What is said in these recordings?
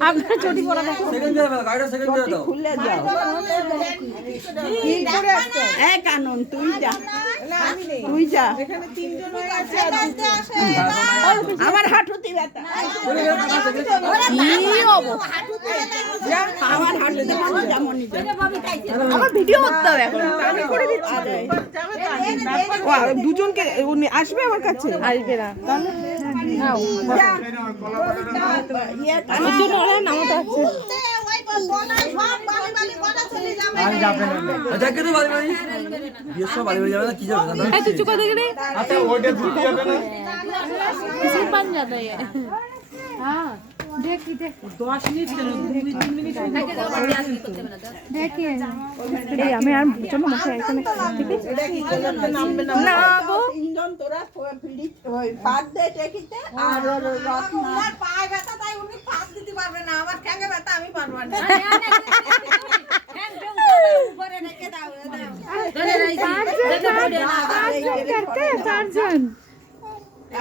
আপনার চটি পরা খুললে যাও কানন তুই যা আমার হাঁটুতে ব্যথা আমার হাঁটুতে আমার ভিডিও করতে হবে এখন আমি করে দিচ্ছি দুজনকে উনি আসবে আমার কাছে আসবে না আমি আর চলো মশাই এখানে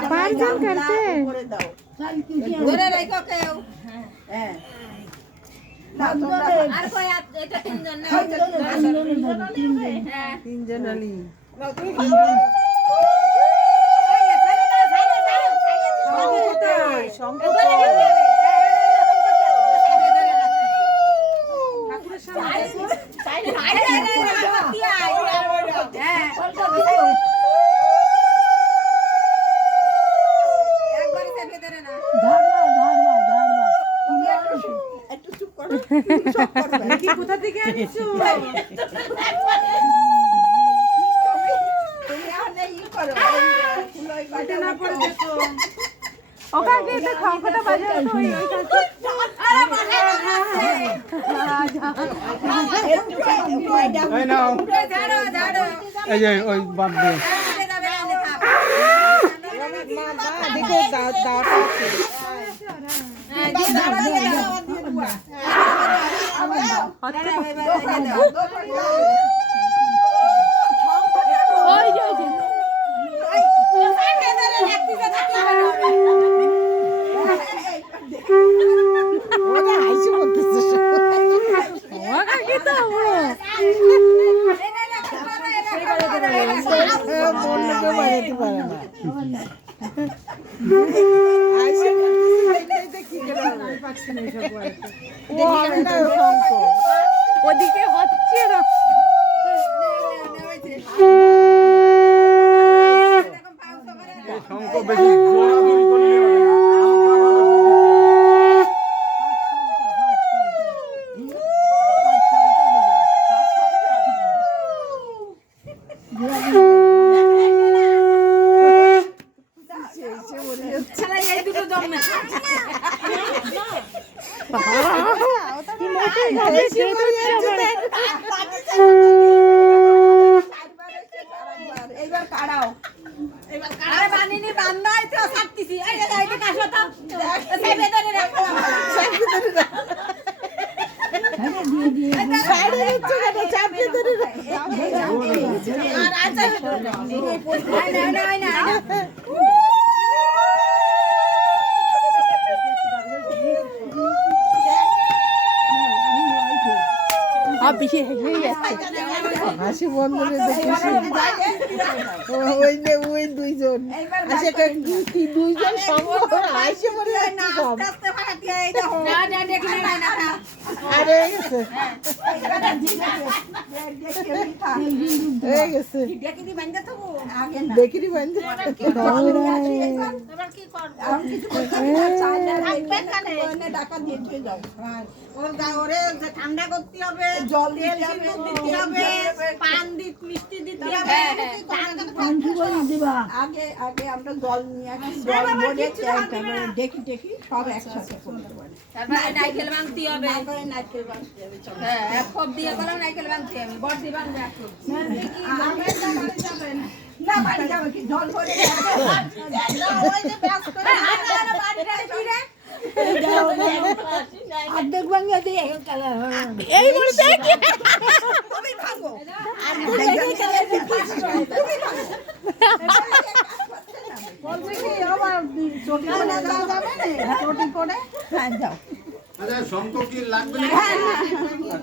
पाँचजन करते কোথা থেকে আনছো ওখানে এটা খঙ্কটা বাজাও তো ওই এই নাও এই যে ওই বাদ দে দেখো দাঁড়টা আছে ওদিকে হচ্ছে না শঙ্খ বেশি জোরাজোরি করলে এইবার কাড়াও আরে বানিনি বান্দাই তো ছাড়তিছি এই যে এইটা কাশো তো সাইবে ধরে রাখো সাইবে ধরে রাখো সাইডে হচ্ছে না চাপে ধরে রাখো আর আচ্ছা না आप पीछे হাসি বন্ধ করে দেখেছি ওই দুইজন আসে কি দুইজন সঙ্গ হাসি বলে না আস্তে আস্তে ফাটাতে এইটা না দেখি না আরে গেছে এই গেছে দেখি দি বান্ধা তো আগে না দেখি দি বান্ধা এবার কি করব আমি কিছু করতে চাই না রাখবে কানে ঢাকা দিয়ে চলে যাও ওর গাওরে ঠান্ডা করতে হবে জল দিতে হবে পান দিতে মিষ্টি দিতে হবে পান কি বলি দিবা আগে আমরা জল নিয়ে আসি জল বলে তারপরে দেখি সব একসাথে করতে পারি তারপরে নারকেল ভাঙতে হবে তারপরে নারকেল ভাঙতে হবে হ্যাঁ এক খপ দিয়ে গেলাম নারকেল ভাঙতে হবে বড় দিবান দেখো আমি যাবেন না বাড়ি যাবে কি জল ভরে না ওই যে ব্যাস করে আর বাড়ি কি রে আর্ধেক ভাঙা দিয়ে এই বলে দেখি তুমি ভাঙো আর্ধেক ভাঙা তুমি ভাঙো বলছে কি আবার চটি পরে যাওয়া যাবে না চটি পরে হ্যাঁ যাও আচ্ছা শঙ্খ কি লাগবে না?